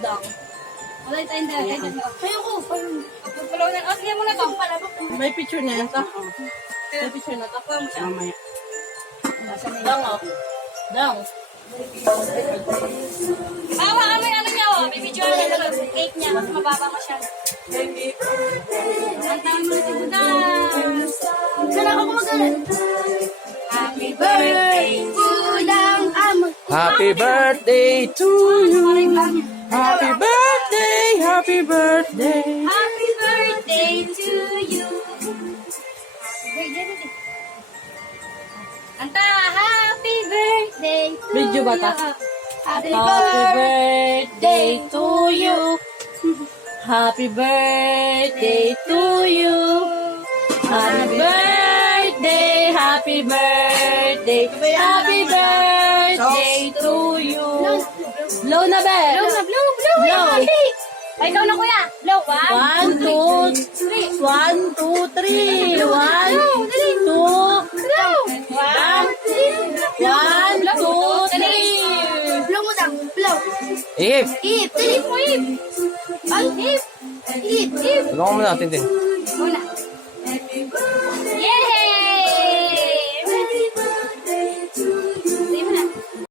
daw. Wala tayong dahil. Kaya ko. Palaw na. Sige mo na to. May picture na yan, ta? May picture na, ta? Mamaya. Dang, oh. Dang. Awa, ano yung ano niya, oh. May video na lang. Cake niya. Mas mababa masyado. Ang tawag mo na ito. Sana ako magalan. Happy birthday to lang amo. Happy birthday to you. Happy birthday, happy birthday. Happy birthday to you. Happy birthday. Anta, happy birthday to Video ba ta? you. Happy Happy birthday. birthday to you. Happy birthday to you. Happy birthday, happy birthday, happy birthday to you. Blow na ba? Blow na, blow, blow. Blow. Ay, ikaw na kuya. Blow, 1, 2, 1, 2, 3. 1, 2, 1, 2, 3. Blow mo lang, blow. If. Hip, hip mo, hip. Ay, hip. Hip, hip. Tulungan mo natin din. Muna. Yeah!